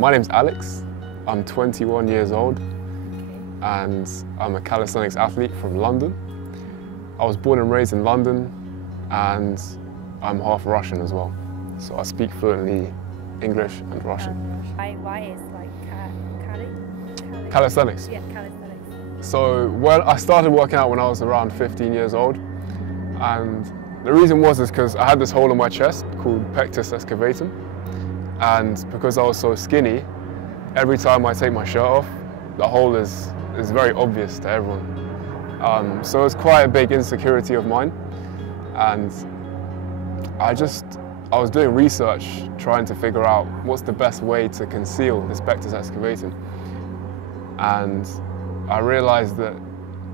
My name's Alex. I'm 21 years old and I'm a calisthenics athlete from London. I was born and raised in London and I'm half Russian as well. So I speak fluently English and Russian. Why is like Calisthenics? Yeah, calisthenics. So I started working out when I was around 15 years old, and the reason was because I had this hole in my chest called pectus excavatum, and because I was so skinny, every time I take my shirt off, the hole is very obvious to everyone. So it's quite a big insecurity of mine, and I was doing research trying to figure out what's the best way to conceal this pectus excavatum, and I realized that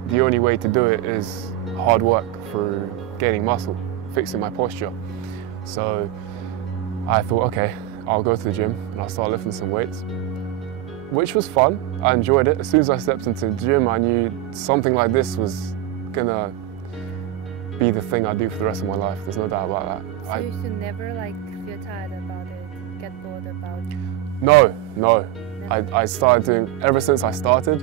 the only way to do it is hard work through gaining muscle, fixing my posture. So I thought, okay, I'll go to the gym and I'll start lifting some weights, which was fun. I enjoyed it. As soon as I stepped into the gym, I knew something like this was gonna be the thing I do for the rest of my life. There's no doubt about that. So you should never like feel tired about it, get bored about it? No. I started doing, ever since I started,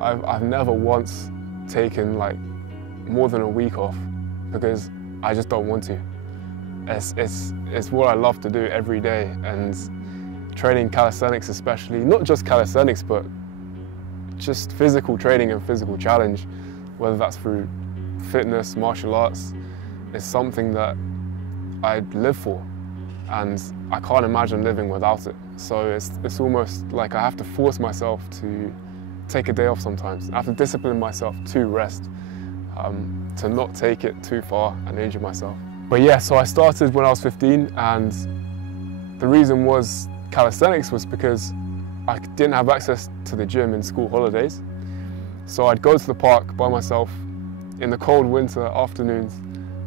I've never once taken like more than a week off because I just don't want to. It's what I love to do every day, and training calisthenics especially, not just calisthenics but just physical training and physical challenge, whether that's through fitness, martial arts, is something that I live for, and I can't imagine living without it. So it's almost like I have to force myself to take a day off sometimes. I have to discipline myself to rest, to not take it too far and injure myself. But yeah, so I started when I was 15, and the reason was calisthenics was because I didn't have access to the gym in school holidays. So I'd go to the park by myself in the cold winter afternoons,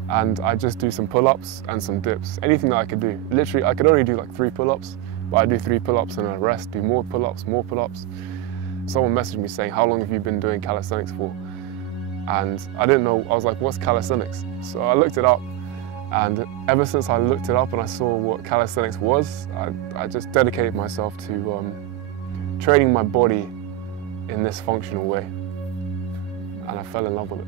and I'd just do some pull-ups and some dips, anything that I could do. Literally, I could only do like 3 pull-ups, but I'd do 3 pull-ups and I'd rest, do more pull-ups, more pull-ups. Someone messaged me saying, how long have you been doing calisthenics for? And I didn't know, I was like, what's calisthenics? So I looked it up, and ever since I looked it up and I saw what calisthenics was, I just dedicated myself to training my body in this functional way, and I fell in love with it.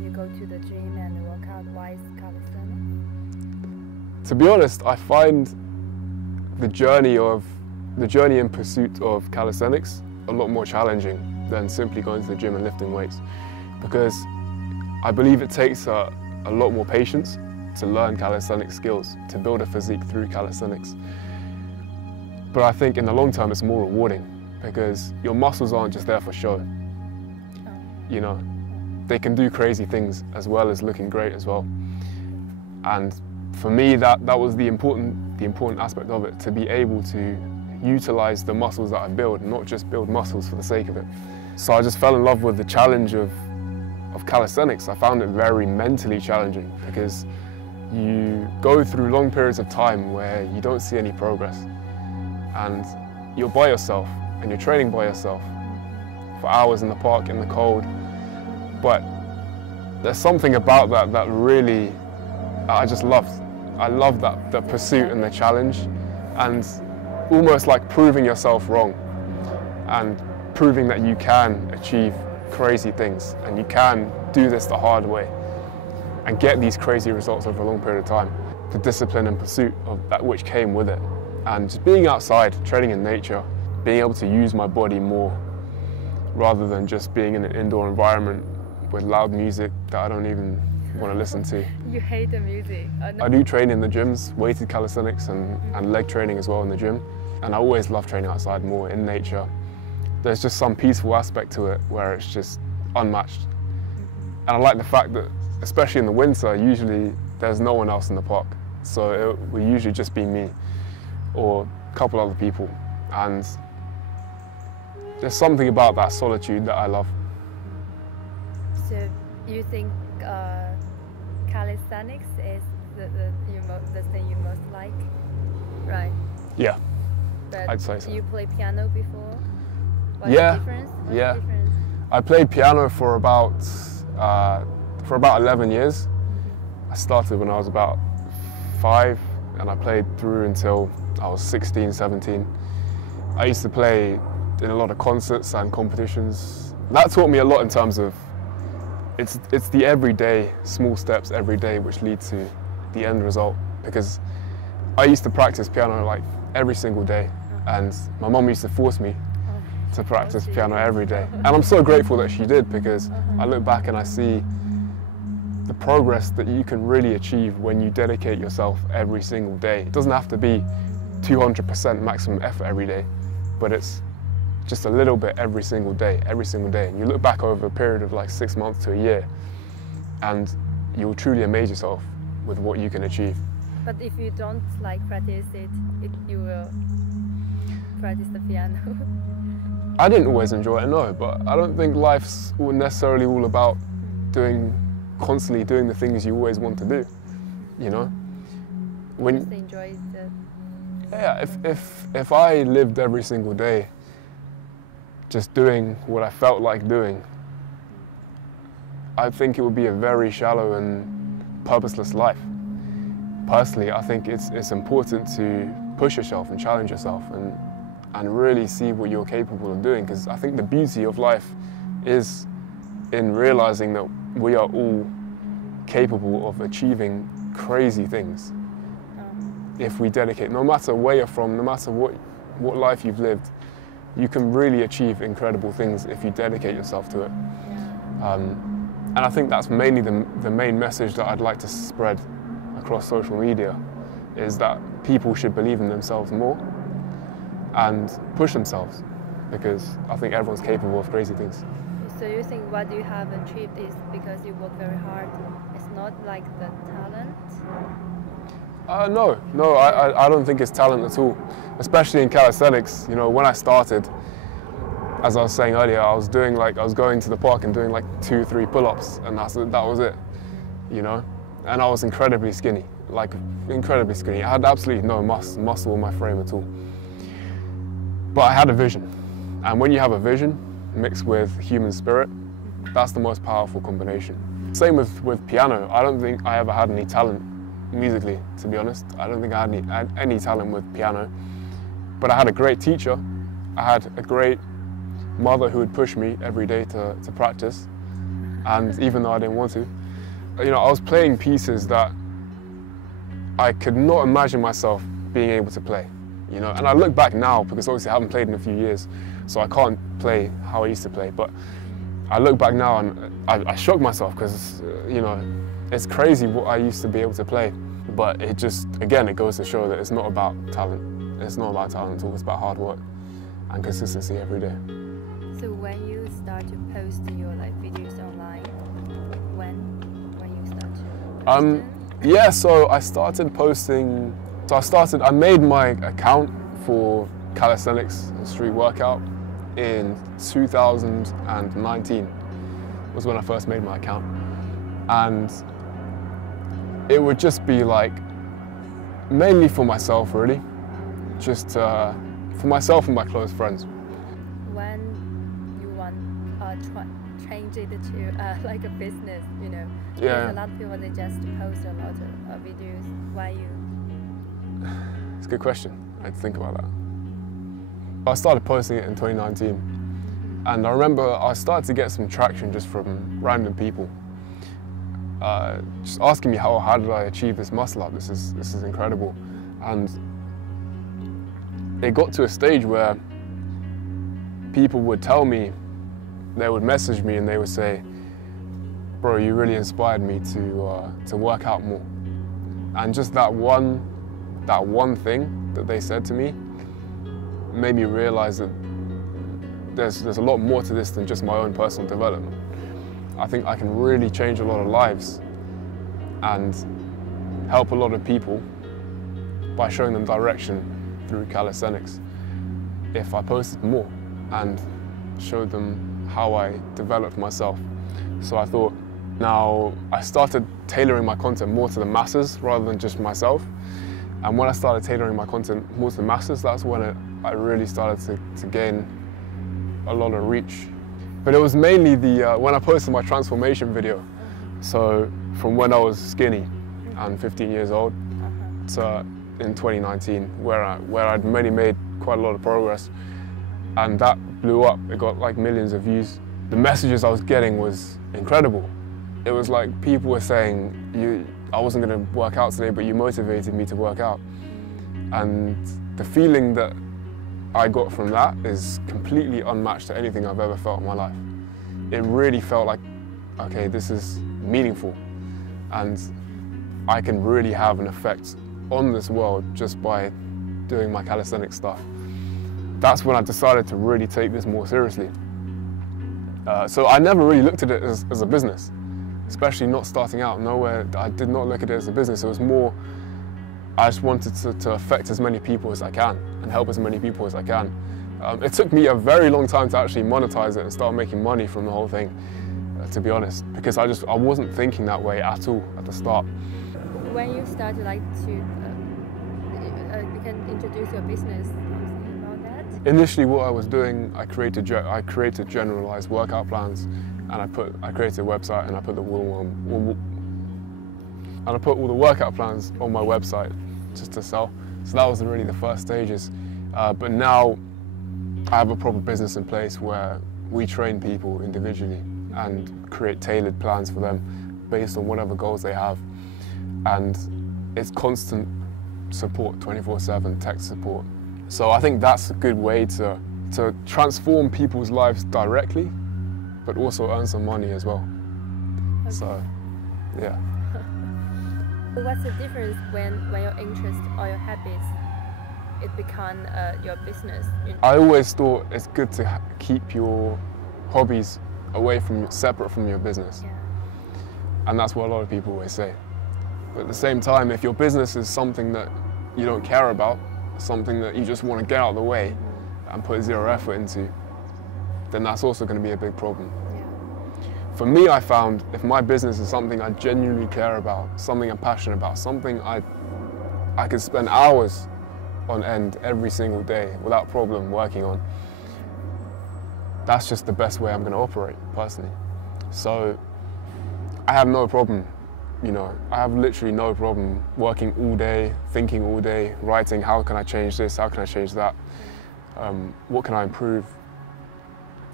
You go to the gym and work out. Why is calisthenics? To be honest, I find the journey in pursuit of calisthenics a lot more challenging than simply going to the gym and lifting weights, because I believe it takes a lot more patience to learn calisthenic skills, to build a physique through calisthenics. But I think in the long term it's more rewarding, because your muscles aren't just there for show. You know, they can do crazy things as well as looking great as well. And for me, that was the important aspect of it, to be able to utilize the muscles that I build, not just build muscles for the sake of it. So I just fell in love with the challenge of calisthenics. I found it very mentally challenging, because you go through long periods of time where you don't see any progress, and you're by yourself and you're training by yourself for hours in the park in the cold. But there's something about that really I just loved. I loved the pursuit and the challenge, and almost like proving yourself wrong and proving that you can achieve crazy things and you can do this the hard way and get these crazy results over a long period of time. The discipline and pursuit of that which came with it, and just being outside, training in nature, being able to use my body more rather than just being in an indoor environment with loud music that I don't even want to listen to. You hate the music? No. I do train in the gyms, weighted calisthenics and leg training as well in the gym, and I always love training outside more in nature. There's just some peaceful aspect to it where it's just unmatched. And I like the fact that, especially in the winter, usually there's no one else in the park. So it will usually just be me or a couple other people. And there's something about that solitude that I love. So you think calisthenics is the thing you most like, right? Yeah, But I'd say so. You play piano before? What's Yeah, the difference? What's yeah. The difference? I played piano for about 11 years. I started when I was about 5, and I played through until I was 16, 17. I used to play in a lot of concerts and competitions. That taught me a lot in terms of it's the everyday, small steps every day which lead to the end result. Because I used to practice piano like every single day, and my mum used to force me to practice piano every day. And I'm so grateful that she did, because I look back and I see the progress that you can really achieve when you dedicate yourself every single day. It doesn't have to be 200% maximum effort every day, but it's just a little bit every single day. And you look back over a period of like 6 months to a year, and you'll truly amaze yourself with what you can achieve. But if you don't like practice you will practice the piano. I didn't always enjoy it, no, but I don't think life's necessarily all about constantly doing the things you always want to do, you know? When just enjoy the... Yeah, if I lived every single day just doing what I felt like doing, I think it would be a very shallow and purposeless life. Personally, I think it's important to push yourself and challenge yourself and really see what you're capable of doing, because I think the beauty of life is in realizing that we are all capable of achieving crazy things if we dedicate. No matter where you're from, no matter what life you've lived, you can really achieve incredible things if you dedicate yourself to it. And I think that's mainly the main message that I'd like to spread across social media, is that people should believe in themselves more and push themselves, because I think everyone's capable of crazy things. So you think what you have achieved is because you work very hard? It's not like the talent? No, I don't think it's talent at all. Especially in calisthenics, you know, when I started, as I was saying earlier, I was going to the park and doing like 2-3 pull-ups, and that was it, you know? And I was incredibly skinny, like incredibly skinny. I had absolutely no muscle in my frame at all. But I had a vision. And when you have a vision mixed with human spirit, that's the most powerful combination. Same with piano. I don't think I ever had any talent musically, to be honest. I don't think I had any talent with piano. But I had a great teacher. I had a great mother who would push me every day to practice. And even though I didn't want to, you know, I was playing pieces that I could not imagine myself being able to play, you know. And I look back now, because obviously I haven't played in a few years, so I can't play how I used to play. But I look back now and I shock myself, because, you know, it's crazy what I used to be able to play. But it just, again, it goes to show that it's not about talent. It's not about talent at all. It's about hard work and consistency every day. So when you start to post your videos online, when you start to post yeah, so I started posting. I made my account for calisthenics and street workout in 2019. Was when I first made my account, and it would just be like mainly for myself, really, just for myself and my close friends. When you want change it to like a business, you know, yeah. There's a lot of people that just post a lot of videos. Why you? It's a good question. I had to think about that. I started posting it in 2019, and I remember I started to get some traction just from random people, just asking me how did I achieve this muscle up? This is incredible, and it got to a stage where people would tell me, they would message me and they would say, "Bro, you really inspired me to work out more." And just that one thing that they said to me made me realize that there's a lot more to this than just my own personal development. I think I can really change a lot of lives and help a lot of people by showing them direction through calisthenics if I posted more and showed them how I developed myself. So I thought, now I started tailoring my content more to the masses rather than just myself. And when I started tailoring my content more to the masses, that's when I really started to gain a lot of reach. But it was mainly when I posted my transformation video. So from when I was skinny and 15 years old to in 2019, where I'd mainly made quite a lot of progress. And that blew up. It got like millions of views. The messages I was getting was incredible. It was like people were saying, I wasn't going to work out today, but you motivated me to work out. And the feeling that I got from that is completely unmatched to anything I've ever felt in my life. It really felt like, okay, this is meaningful, and I can really have an effect on this world just by doing my calisthenics stuff. That's when I decided to really take this more seriously. So I never really looked at it as a business, especially not starting out. Nowhere, I did not look at it as a business. It was more, I just wanted to affect as many people as I can and help as many people as I can. It took me a very long time to actually monetize it and start making money from the whole thing, to be honest, because I wasn't thinking that way at all at the start. When you started you can introduce your business, something about that? Initially, what I was doing, I created generalized workout plans, and I created a website, and I put all the workout plans on my website just to sell. So that was really the first stages. But now I have a proper business in place where we train people individually and create tailored plans for them based on whatever goals they have. And it's constant support, 24/7 tech support. So I think that's a good way to transform people's lives directly, but also earn some money as well. Okay. So, yeah. What's the difference when your interests or your habits it become your business? I always thought it's good to keep your hobbies separate from your business. Yeah. And that's what a lot of people always say. But at the same time, if your business is something that you don't care about, something that you just want to get out of the way and put zero effort into, then that's also going to be a big problem. Yeah. For me, I found if my business is something I genuinely care about, something I'm passionate about, something I could spend hours on end every single day without problem working on, that's just the best way I'm going to operate personally. So I have no problem, I have literally no problem working all day, thinking all day, writing, how can I change this, how can I change that, what can I improve.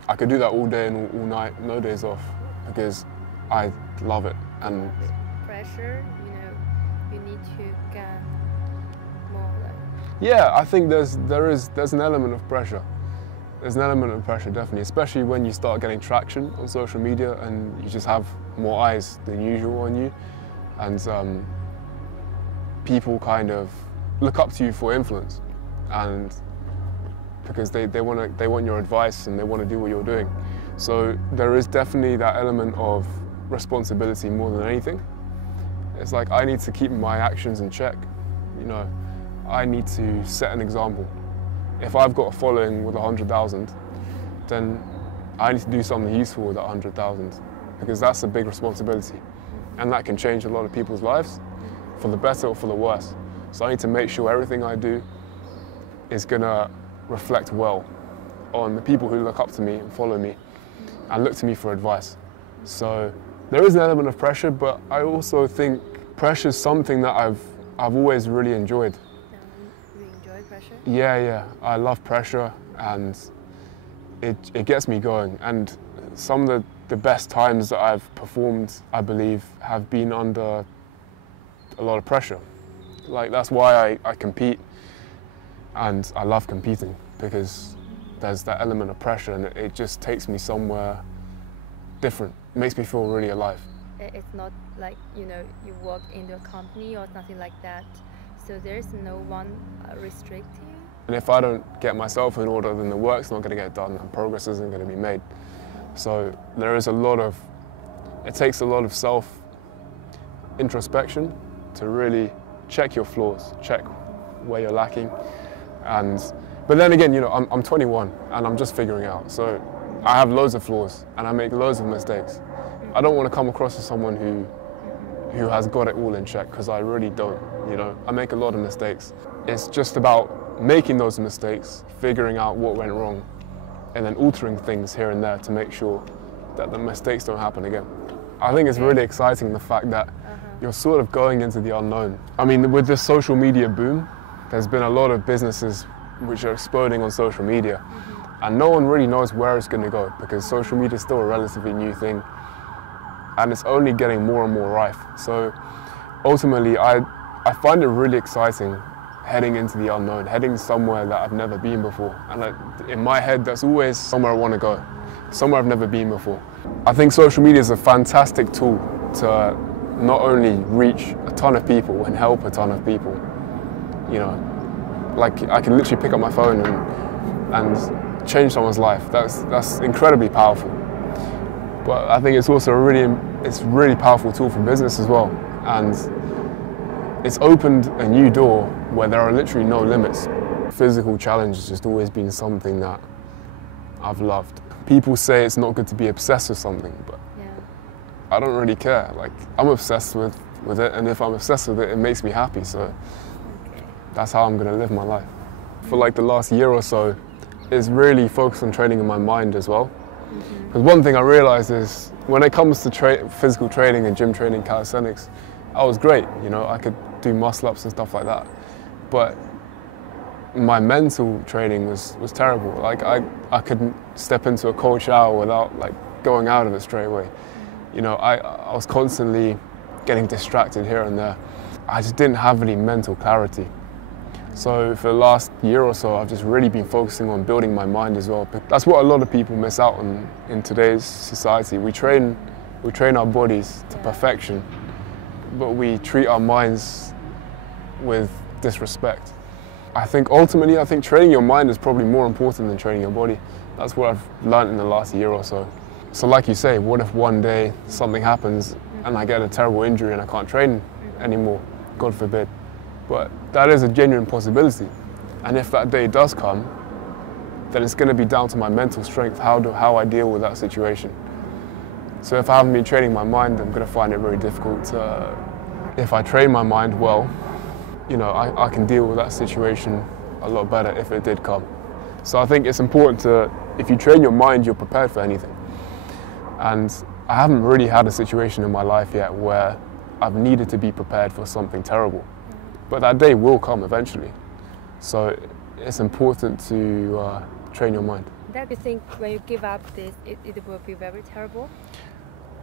I could do that all day and all night, no days off, because I love it. And pressure, you need to get more. Yeah, I think there's an element of pressure. There's an element of pressure, definitely, especially when you start getting traction on social media and you just have more eyes than usual on you, and people kind of look up to you for influence, and because they want your advice and they want to do what you're doing. So there is definitely that element of responsibility more than anything. It's like I need to keep my actions in check. I need to set an example. If I've got a following with 100,000, then I need to do something useful with that 100,000, because that's a big responsibility. And that can change a lot of people's lives, for the better or for the worse. So I need to make sure everything I do is gonna reflect well on the people who look up to me and follow me and look to me for advice. So there is an element of pressure, but I also think pressure is something that I've always really enjoyed. You enjoy pressure? Yeah, I love pressure, and it gets me going. And some of the best times that I've performed, I believe, have been under a lot of pressure. Like, that's why I compete, and I love competing, because there's that element of pressure, and it just takes me somewhere different. It makes me feel really alive. It's not like, you work in a company or something like that, so there's no one restricting you. And if I don't get myself in order, then the work's not going to get done and progress isn't going to be made. So there is it takes a lot of self-introspection to really check your flaws, check where you're lacking. But then again, I'm 21 and I'm just figuring out. So I have loads of flaws and I make loads of mistakes. I don't want to come across as someone who has got it all in check, because I really don't. I make a lot of mistakes. It's just about making those mistakes, figuring out what went wrong, and then altering things here and there to make sure that the mistakes don't happen again. I think it's really exciting, the fact that you're sort of going into the unknown. I mean, with this social media boom, there's been a lot of businesses which are exploding on social media. And no one really knows where it's going to go because social media is still a relatively new thing and it's only getting more and more rife. So ultimately, I find it really exciting heading into the unknown, heading somewhere that I've never been before. And in my head, that's always somewhere I want to go, somewhere I've never been before. I think social media is a fantastic tool to not only reach a ton of people and help a ton of people. You know, like I can literally pick up my phone and change someone's life. That's incredibly powerful. But I think it's also a really powerful tool for business as well. And it's opened a new door where there are literally no limits. Physical challenge has just always been something that I've loved. People say it's not good to be obsessed with something, but yeah. I don't really care. Like, I'm obsessed with it, and if I'm obsessed with it, it makes me happy. So that's how I'm going to live my life. For like the last year or so, it's really focused on training in my mind as well. Because one thing I realized is when it comes to physical training and gym training, calisthenics, I was great. You know, I could do muscle ups and stuff like that. But my mental training was terrible. Like I couldn't step into a cold shower without like going out of it straight away. You know, I was constantly getting distracted here and there. I just didn't have any mental clarity. So for the last year or so, I've just really been focusing on building my mind as well. That's what a lot of people miss out on in today's society. We train our bodies to perfection, but we treat our minds with disrespect. I think ultimately, training your mind is probably more important than training your body. That's what I've learned in the last year or so. So like you say, what if one day something happens and I get a terrible injury and I can't train anymore, God forbid. But that is a genuine possibility. And if that day does come, then it's going to be down to my mental strength, how I deal with that situation. So if I haven't been training my mind, I'm going to find it very difficult. If I train my mind well, you know, I can deal with that situation a lot better if it did come. So I think it's important if you train your mind, you're prepared for anything. And I haven't really had a situation in my life yet where I've needed to be prepared for something terrible. But that day will come eventually. So it's important to train your mind. That you think when you give up this, it will be very terrible?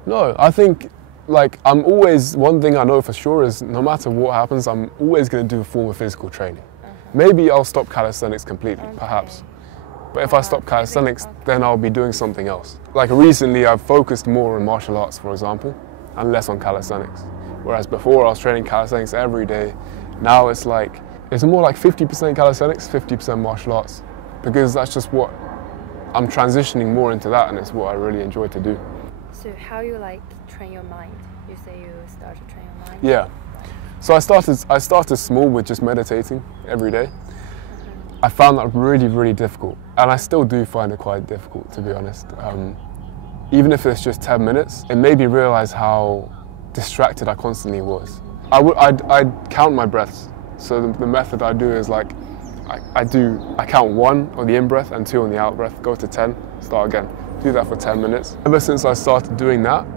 No, I think one thing I know for sure is no matter what happens, I'm always going to do a form of physical training. Maybe I'll stop calisthenics completely, perhaps. But if I stop calisthenics, then I'll be doing something else. Like recently, I've focused more on martial arts, for example, and less on calisthenics. Whereas before I was training calisthenics every day. Now it's more like 50% calisthenics, 50% martial arts, because that's just what I'm transitioning more into that, and it's what I really enjoy to do. So how you train your mind? You say you start to train your mind? Yeah. So I started small with just meditating every day. I found that really, really difficult, and I still do find it quite difficult, to be honest. Even if it's just 10 minutes, it made me realize how distracted I constantly was. I'd count my breaths. So the method I do is I count 1 on the in-breath and 2 on the out-breath, go to 10, start again. Do that for 10 minutes. Ever since I started doing that,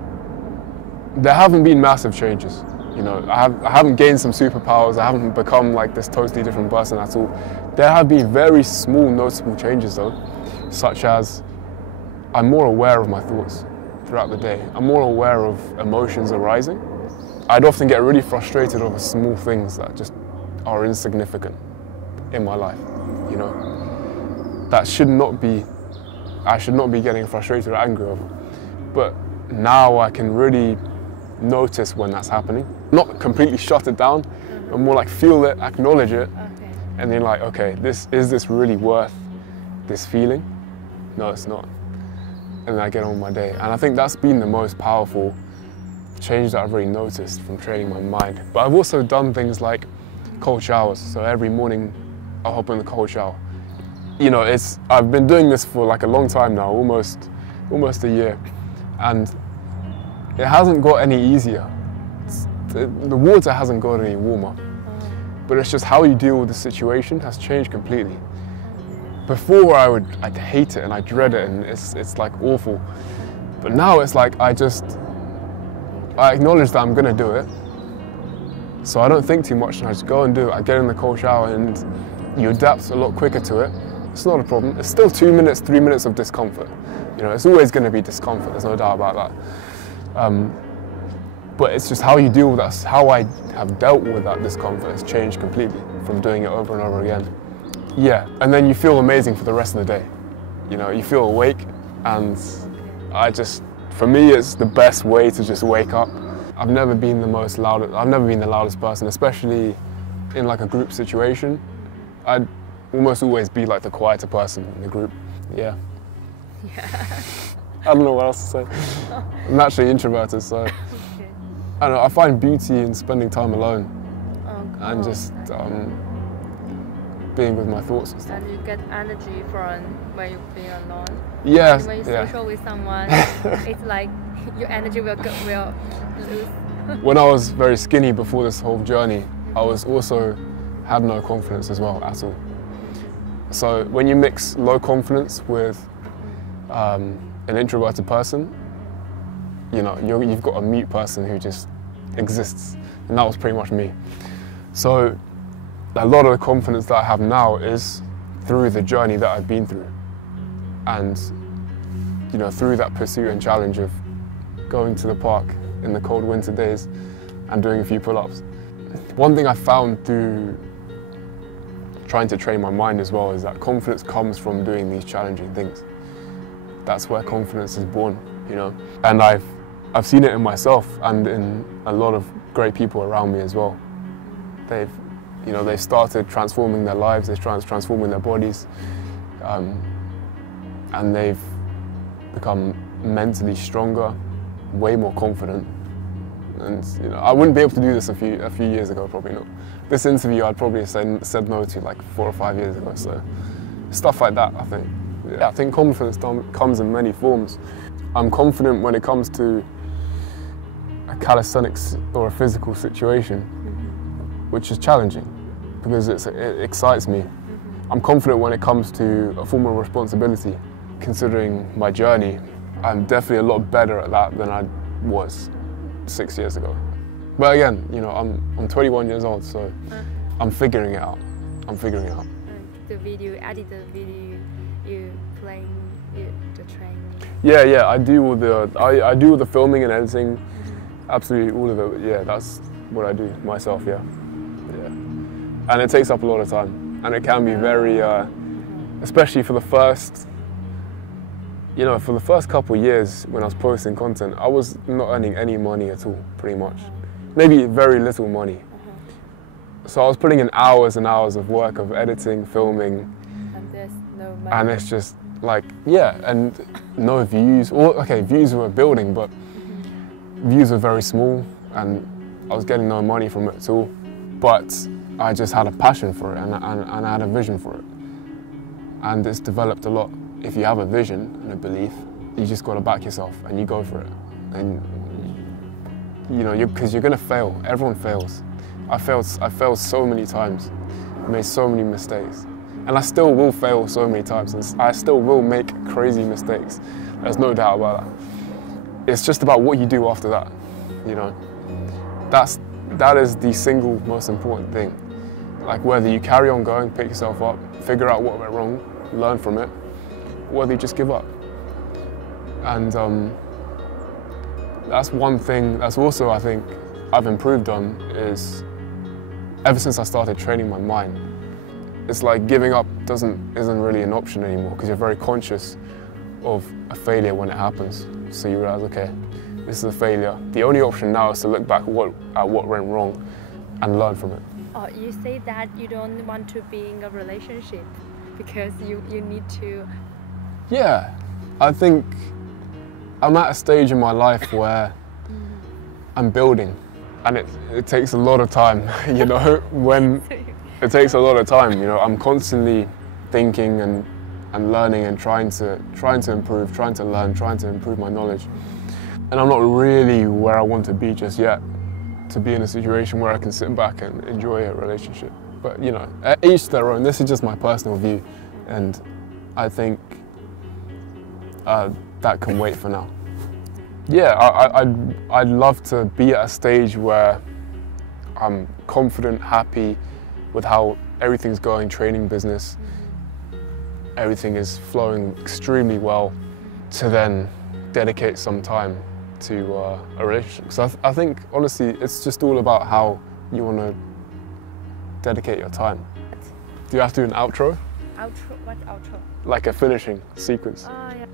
there haven't been massive changes. You know, I haven't gained some superpowers, I haven't become like this totally different person at all. There have been very small noticeable changes though, such as I'm more aware of my thoughts throughout the day. I'm more aware of emotions arising. I'd often get really frustrated over small things that just are insignificant in my life, you know. I should not be getting frustrated or angry over. But now I can really notice when that's happening. Not completely shut it down, but more like feel it, acknowledge it, and then okay, is this really worth this feeling? No, it's not. And then I get on with my day. And I think that's been the most powerful change that I've really noticed from training my mind. But I've also done things like cold showers. So every morning I'll hop in the cold shower. You know, I've been doing this for a long time now, almost a year. And it hasn't got any easier. The water hasn't got any warmer. But it's just how you deal with the situation has changed completely. Before I'd hate it and I dread it and it's awful. But now it's I acknowledge that I'm gonna do it. So I don't think too much and I just go and do it. I get in the cold shower and you adapt a lot quicker to it. It's not a problem. It's still 2 minutes, 3 minutes of discomfort. You know, it's always going to be discomfort. There's no doubt about that. But it's just how you deal with that. How I have dealt with that discomfort has changed completely from doing it over and over again. Yeah, and then you feel amazing for the rest of the day. You know, you feel awake, and for me, it's the best way to just wake up. I've never been the loudest person, especially in like a group situation. I'd almost always be like the quieter person in the group. Yeah. I don't know what else to say. I'm naturally introverted, so I don't know, I find beauty in spending time alone and just being with my thoughts and stuff. And you get energy from when you're being alone. Yeah. And when you're social with someone, it's like your energy will lose. When I was very skinny before this whole journey, I had no confidence as well at all. So when you mix low confidence with an introverted person, you know, you've got a mute person who just exists, and that was pretty much me. So a lot of the confidence that I have now is through the journey that I've been through, and you know, through that pursuit and challenge of going to the park in the cold winter days and doing a few pull-ups. One thing I found through trying to train my mind as well is that confidence comes from doing these challenging things. That's where confidence is born, you know. And I've seen it in myself and in a lot of great people around me as well. They've started transforming their lives, they're transforming their bodies, and they've become mentally stronger, way more confident. And you know, I wouldn't be able to do this a few years ago, probably not. This interview I'd probably have said no to like 4 or 5 years ago. So stuff like that, I think. Yeah, I think confidence comes in many forms. I'm confident when it comes to a calisthenics or a physical situation, which is challenging because it excites me. I'm confident when it comes to a form of responsibility. Considering my journey, I'm definitely a lot better at that than I was 6 years ago. But again, you know, I'm 21 years old, so I'm figuring it out. I'm figuring it out. The video, edit the video, you playing, the training. Yeah, I do all the filming and editing, absolutely all of it. Yeah, that's what I do myself. Yeah. And it takes up a lot of time, and it can be very, especially for the first. You know, for the first couple of years when I was posting content, I was not earning any money at all, pretty much. Maybe very little money. So I was putting in hours and hours of work of editing, filming. And there's no money. And it's just like, yeah, and no views. Okay, views were building, but views were very small, and I was getting no money from it at all. But I just had a passion for it, and I had a vision for it. And it's developed a lot. If you have a vision and a belief, you just got to back yourself and you go for it. And you know, because you're going to fail. Everyone fails. I failed so many times. I made so many mistakes, and I still will fail so many times. And I still will make crazy mistakes. There's no doubt about that. It's just about what you do after that. You know, that is the single most important thing. Like whether you carry on going, pick yourself up, figure out what went wrong, learn from it, whether you just give up. And that's one thing that's also, I think, I've improved on is ever since I started training my mind, it's like giving up isn't really an option anymore because you're very conscious of a failure when it happens. So you realize, okay, this is a failure. The only option now is to look back at what went wrong and learn from it. Oh, you say that you don't want to be in a relationship because you need to. Yeah, I think I'm at a stage in my life where I'm building, and it takes a lot of time, you know, it takes a lot of time, you know, I'm constantly thinking and learning and trying to improve, trying to learn, trying to improve my knowledge. And I'm not really where I want to be just yet, to be in a situation where I can sit back and enjoy a relationship. But, you know, each their own. This is just my personal view, and I think that can wait for now. Yeah, I'd love to be at a stage where I'm confident, happy with how everything's going, training business, everything is flowing extremely well, to then dedicate some time to a relationship. So I think, honestly, it's just all about how you want to dedicate your time. Do you have to do an outro? Outro? What outro? Like a finishing sequence. Yeah.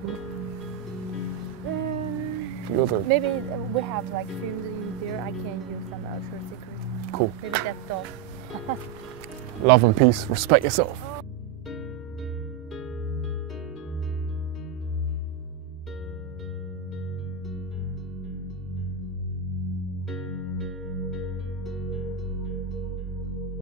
Maybe we have like films in there. I can use some outro secret. Cool. Maybe that's all. Love and peace. Respect yourself.